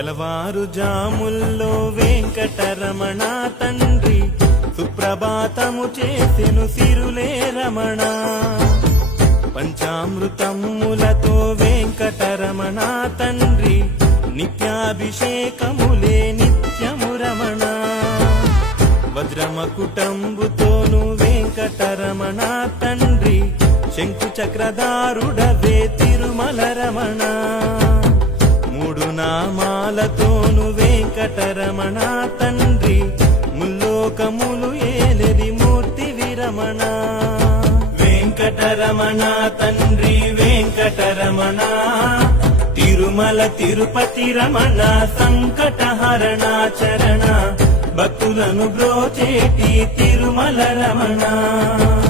తెలవారు జాముల్లో వెంకటరమణ తండ్రి సుప్రభాతము చేసెను సిరులే రమణ. పంచామృతములతో వెంకటరమణ తండ్రి నిత్యాభిషేకములే నిత్యము రమణ. వజ్రమకుటంబుతోను వెంకటరమణ తండ్రి శంకు చక్రధారుడవే తిరుమల రమణ. మూడు నామాలతోను వెంకటరమణ తండ్రి ముల్లోకములు ఏలెది మూర్తి విరమణ. వెంకటరమణ తండ్రి వెంకటరమణ తిరుమల తిరుపతి రమణ సంకటహరణ చరణ భక్తులను బ్రోచేటి తిరుమల రమణ.